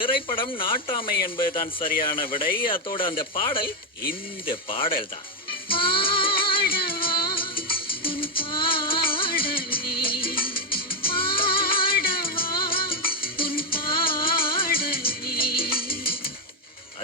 திரைப்படம் நாட்டாமை என்பதுதான் சரியான விடை. அத்தோடு அந்த பாடல் இந்த பாடல் தான்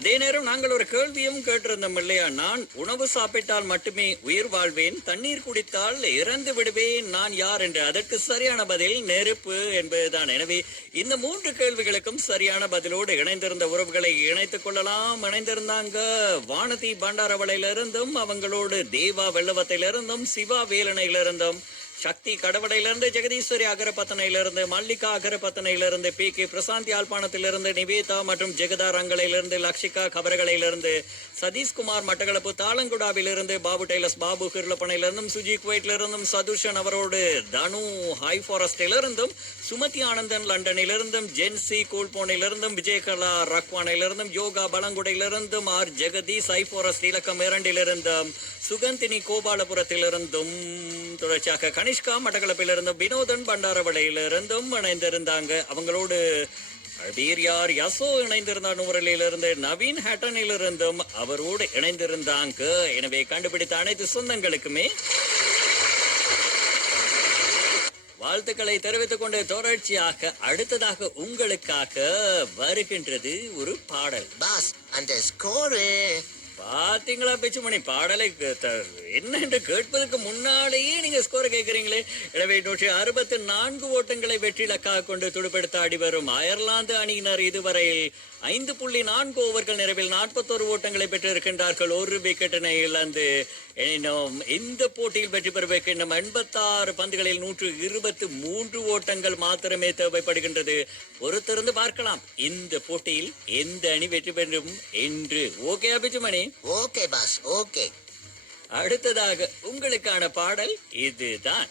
அதே நேரம் நாங்கள் ஒரு கேள்வியும் கேட்டிருந்தோம் இல்லையா? நான் உணவு சாப்பிட்டால் மட்டுமே உயிர் வாழ்வேன் தண்ணீர் குடித்தால் இறந்து விடுவேன் நான் யார் என்று? அதற்கு சரியான பதில் நெருப்பு என்பதுதான். எனவே இந்த மூன்று கேள்விகளுக்கும் சரியான பதிலோடு இணைந்திருந்த உறவுகளை இணைத்துக் கொள்ளலாம். இணைந்திருந்தாங்க வானதி பண்டாரவளையிலிருந்தும் அவங்களோடு தேவா வெள்ளவத்திலிருந்தும் சிவா வேலனையிலிருந்தும். சக்தி கடவடையிலிருந்து ஜெகதீஸ்வரி அகரப்பத்தனையிலிருந்து மல்லிகா அகரபத்தனையிலிருந்து பி. கே. பிரசாந்த் யாழ்ப்பாணத்திலிருந்து நிவேதா மற்றும் ஜெகதா ரங்களையிலிருந்து லக்ஷிகா கபரகளையிலிருந்து சதீஷ்குமார் மட்டக்களப்பு தாளங்குடாவிலிருந்து பாபு டைலஸ் பாபு கிருளப்பனையிலிருந்தும் சுஜி குவைட்லிருந்தும் சதுஷன் அவரோடு தனு ஹை ஃபாரஸ்டிலிருந்தும் சுமதி ஆனந்தன் லண்டனிலிருந்தும் ஜென்சி கூழ்போனிலிருந்தும் விஜயகலா ரக்வானிலிருந்தும் யோகா பலங்குடையிலிருந்தும் ஆர். ஜெகதீஷ் ஹை ஃபாரஸ்ட் இலக்கம் இரண்டிலிருந்தும் சுகந்தினி கோபாலபுரத்திலிருந்தும் தொடர்ச்சியாக கனிஷ்கா மட்டக்களப்பிலிருந்தும் வினோதன் பண்டாரவளையிலிருந்தும் இணைந்திருந்தாங்க. அவங்களோடு வீரியார் யசோ இணைந்திருந்தார் நூறலிலிருந்து நவீன் ஹேட்டனிலிருந்தும் அவரோடு இணைந்திருந்தாங்க. எனவே கண்டுபிடித்த அனைத்து சொந்தங்களுக்குமே வாழ்த்துக்களை தெரிவித்துக் கொண்டு தொடர்ச்சியாக அடுத்ததாக உங்களுக்காக வருகின்றது ஒரு பாடல். பாஸ் அந்த ஸ்கோரு பாத்தீங்களா பிச்சுமணி? பாடலை த- என்ன என்று கேட்பதற்கு முன்னாலேயே நீங்க ஸ்கோரை கேட்கிறீங்களே? எனவே நூற்றி அறுபத்தி நான்கு ஓட்டங்களை வெற்றி இலக்காக கொண்டு துடுப்பெடுத்து ஆடி வரும் அயர்லாந்து அணியினர் இதுவரையில் ஐந்து புள்ளி நான்கு ஓவர்கள் நிறைவில் நாற்பத்தோரு ஓட்டங்களை பெற்றிருக்கின்றார்கள். ஒரு விக்கெட்டினை இழந்து எனினும் இந்த போட்டியில் வெற்றி பெறுவதற்கு இன்னும் எண்பத்தாறு பந்துகளில் நூற்று இருபத்தி மூன்று ஓட்டங்கள் மாத்திரமே தேவைப்படுகின்றது. பொறுத்திருந்து பார்க்கலாம். இந்த போட்டியில் எந்த அணி வெற்றி பெறும் என்று. Okay Abhijumani okay boss okay. அடுத்ததாக உங்களுக்கான பாடல் இதுதான்.